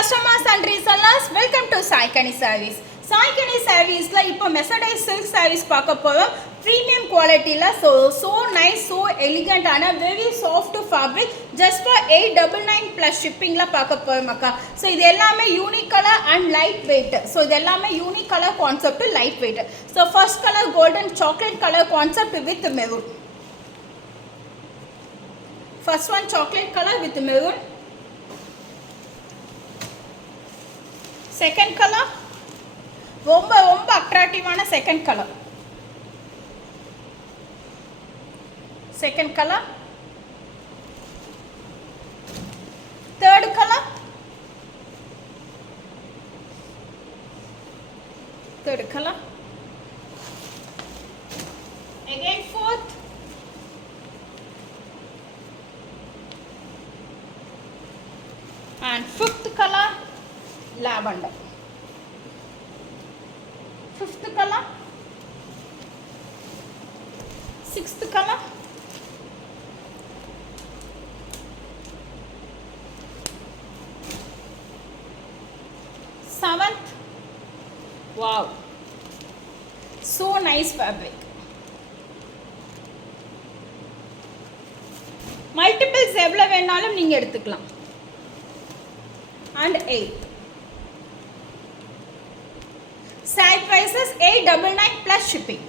customers and resellers, welcome to Saikani Sarees. Saikani Sarees la ipo Mercedes silk sarees paaka porom. Premium quality la, so nice, so elegant ana very soft fabric, just for 899 plus shipping la paaka porom akka. So idu ellame unique color and light weight. So idu ellame unique color concept light weight. So first color golden chocolate color concept with maroon. First one chocolate color with maroon. Second color ரொம்ப அட்ராக்டிவான second colour. Second colour. Third colour. Third colour. Again fourth. And fifth color lavender. Fifth color. Sixth color. Seventh. Wow, so nice fabric. Multiples எவ்வளவு வேணாலும் நீங்க எடுத்துக்கலாம். And 8th. Side prices 899 plus shipping.